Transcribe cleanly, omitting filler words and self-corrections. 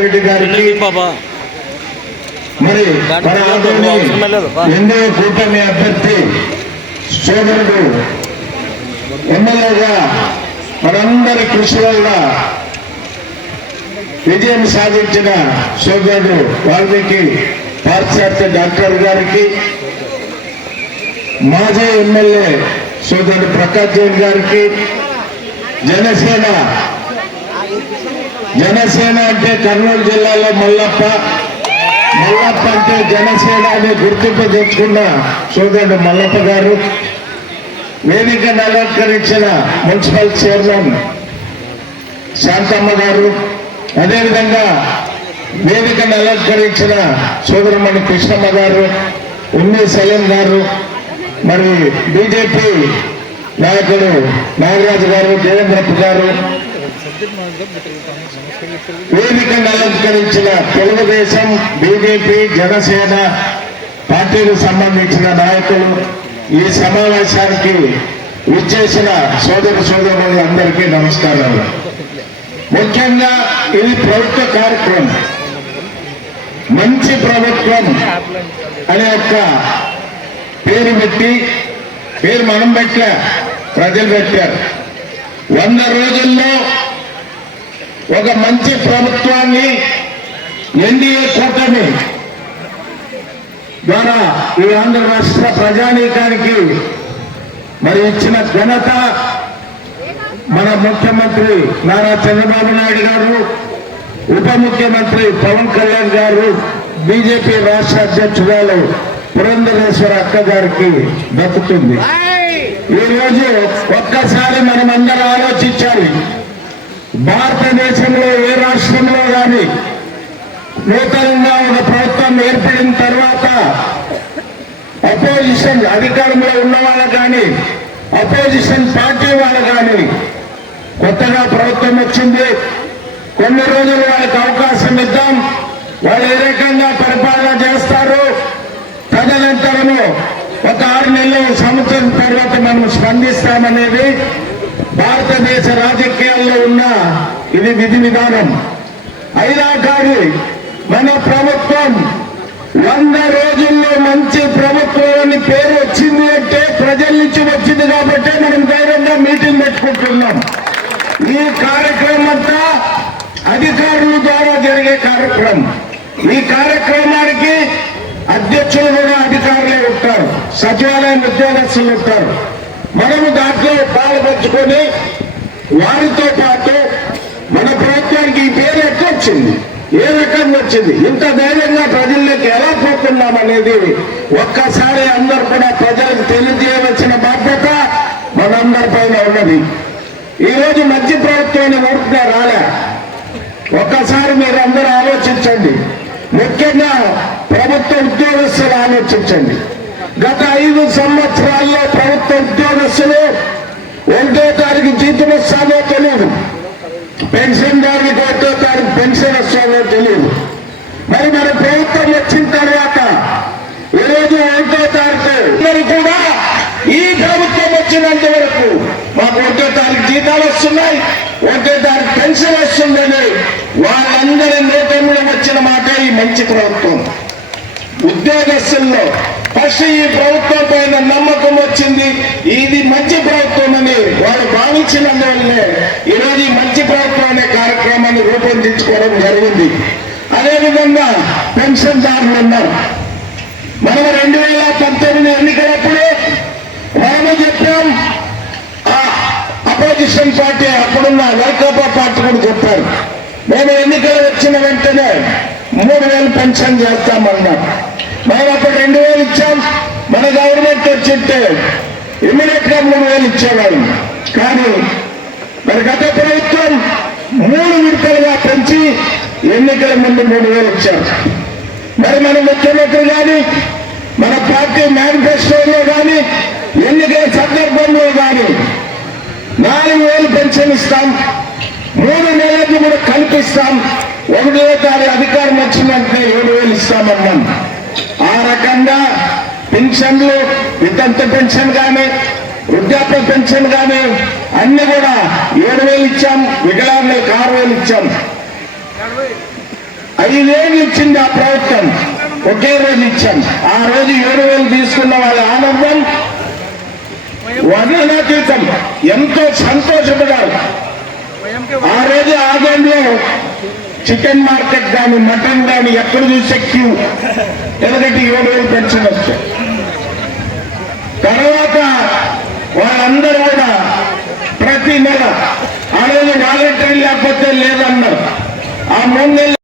రెడ్డి గారికి మరి ఎన్నో కూటమి అభ్యర్థి సోదరుడు ఎమ్మెల్యేగా మనందరి కృషి వల్ల విజయం సాధించిన సోదరుడు వాల్మీకి పార్థసారథి డాక్టర్ గారికి, మాజీ ఎమ్మెల్యే సోదరుడు ప్రకాష్ జైన్ గారికి, జనసేన అంటే కర్నూలు జిల్లాలో మల్లప్ప అంటే జనసేన అనే గుర్తింపు తెచ్చుకున్న సోదరుడు మల్లప్ప గారు, వేదికను అలంకరించిన మున్సిపల్ చైర్మన్ శాంతమ్మ గారు, అదేవిధంగా వేదికను అలంకరించిన సోదరుమణి కృష్ణమ్మ గారు, ఉమ్మి సలీం గారు, మరి బీజేపీ నాయకుడు నాగరాజు గారు, దేవేంద్రప్ప గారు, వేదికను అలంకరించిన తెలుగుదేశం, బీజేపీ, జనసేన పార్టీలకు సంబంధించిన నాయకులు, ఈ సమావేశానికి విచ్చేసిన సోదరులు అందరికీ నమస్కారాలు. ముఖ్యంగా ఇది ప్రభుత్వ కార్యక్రమం, మంచి ప్రభుత్వం అనే ఒక పేరు మనం పెట్టా, ప్రజలు పెట్టారు. 100 రోజుల్లో ఒక మంచి ప్రభుత్వాన్ని ఎన్డీఏ కూటమి ద్వారా ఈ ఆంధ్ర రాష్ట్ర ప్రజానీకానికి మరి ఇచ్చిన ఘనత మన ముఖ్యమంత్రి నారా చంద్రబాబు నాయుడు గారు, ఉప ముఖ్యమంత్రి పవన్ కళ్యాణ్ గారు, బీజేపీ రాష్ట్ర అధ్యక్షురాలు పురంధరేశ్వర అక్క గారికి దక్కుతుంది. ఈరోజు ఒక్కసారి మనమందరం ఆలోచించాలి. భారతదేశంలో ఏ రాష్ట్రంలో కానీ నూతనంగా ఒక ప్రభుత్వం ఏర్పడిన తర్వాత అపోజిషన్ అధికారంలో ఉన్న వాళ్ళు కానీ, అపోజిషన్ పార్టీ వాళ్ళు కానీ, కొత్తగా ప్రభుత్వం వచ్చింది, కొన్ని రోజులు వాళ్ళకి అవకాశం ఇద్దాం, వాళ్ళు ఏ రకంగా పరిపాలన చేస్తారు, తదనంతరము ఒక 6 నెలలు సంవత్సరం తర్వాత మనం స్పందిస్తామనేది భారతదేశ రాజకీయాల్లో ఉన్న ఇది విధి విధానం. అయినా కానీ మన ప్రభుత్వం 100 రోజుల్లో మంచి ప్రభుత్వం అని పేరు వచ్చింది అంటే ప్రజల నుంచి వచ్చింది కాబట్టి మనం ధైర్యంగా మీటింగ్ పెట్టుకుంటున్నాం. ఈ కార్యక్రమం అంతా అధికారుల ద్వారా జరిగే కార్యక్రమం. ఈ కార్యక్రమానికి అధ్యక్షులు కూడా అధికారులే ఉంటారు, సచివాలయం ఉద్యోగస్తులు ఉంటారు. మనము దాంట్లో పాల్పంచుకొని వారితో పాటు మన ప్రభుత్వానికి ఈ పేరు ఎట్లా వచ్చింది, ఏ రకంగా వచ్చింది, ఇంత ధైర్యంగా ప్రజల్లోకి ఎలా పోతున్నామనేది ఒక్కసారి అందరు కూడా ప్రజలకు తెలియజేయవలసిన బాధ్యత మనందరిపైన ఉన్నది. ఈరోజు మంచి ప్రభుత్వాన్ని ఊరుకునే రాలే. ఒక్కసారి మీరు అందరూ ఆలోచించండి. ముఖ్యంగా ప్రభుత్వ ఉద్యోగస్తులు ఆలోచించండి. గత 5 సంవత్సరాల్లో ప్రభుత్వ ఉద్యోగస్తులు 1వ తారీఖు జీతం వస్తామో తెలియదు, పెన్షన్ దానికి 1వ తారీఖు పెన్షన్ వస్తామో తెలియదు. మరి మన ప్రభుత్వం వచ్చిన తర్వాత ఈరోజు 1వ తారీఖు అందరూ కూడా ఈ ప్రభుత్వం వచ్చినంత వరకు మాకు 1వ తారీఖు జీతాలు వస్తున్నాయి, 1వ తారీఖు పెన్షన్ వస్తుందని వాళ్ళందరి నోటంలో వచ్చిన మాట ఈ మంచి ప్రభుత్వం. ఉద్యోగస్తుల్లో ఫస్ట్ ఈ ప్రభుత్వం పైన నమ్మకం వచ్చింది, ఇది మంచి ప్రభుత్వం అని వాళ్ళు భావించినందువల్లే ఈరోజు ఈ మంచి ప్రభుత్వం అనే కార్యక్రమాన్ని రూపొందించుకోవడం జరిగింది. అదేవిధంగా పెన్షన్దారులు ఉన్నారు. మనం 2019 ఎన్నికలప్పుడు మనము చెప్పాం, అపోజిషన్ పార్టీ అప్పుడున్న వైకాపా పార్టీ కూడా చెప్పారు, మేము ఎన్నికలు వచ్చిన వెంటనే 3000 పెన్షన్ చేస్తామన్నాం. మనం అప్పుడు 2000 ఇచ్చాం. మన గవర్నమెంట్ వచ్చింటే ఇమ్మీడియట్ గా 3000 ఇచ్చేవాళ్ళు. కానీ మరి గత ప్రభుత్వం 3 విడతలుగా పెంచి ఎన్నికల ముందు 3000 ఇచ్చారు. మరి మన ముఖ్యమంత్రి కానీ మన పార్టీ మేనిఫెస్టోలో కానీ ఎన్నికల సందర్భంలో కానీ 4000 పెన్షన్ ఇస్తాం, 3 నెలలకు కూడా కల్పిస్తాం. 1వ తారీఖు అధికారం వచ్చిందంటే 7,000 ఇస్తామన్నాం. ఆ రకంగా పెన్షన్లు, వితంతు పెన్షన్ కానీ, వృద్ధాప్య పెన్షన్ కానీ అన్ని కూడా 7,000 ఇచ్చాం. వికలాంగులకు 6,000 ఇచ్చాం. 5 ఏళ్ళు ఇచ్చింది ఆ ప్రభుత్వం, ఒకే రోజు ఇచ్చాం. ఆ రోజు 7,000 తీసుకున్న వాళ్ళ ఆనందం వర్ణనాతీతం, ఎంతో సంతోషపడారు. ఆ రోజు ఆదంలో చికెన్ మార్కెట్ కానీ, మటన్ కానీ ఎక్కడ చూసే క్యూ, ఎందుకంటే 7,000 పెన్షన్ వచ్చాయి. తర్వాత వాళ్ళందరూ కూడా ప్రతి నెల ఆ రోజు వాలంటీర్ లేకపోతే లేదన్నారు. ఆ 3 నెలలు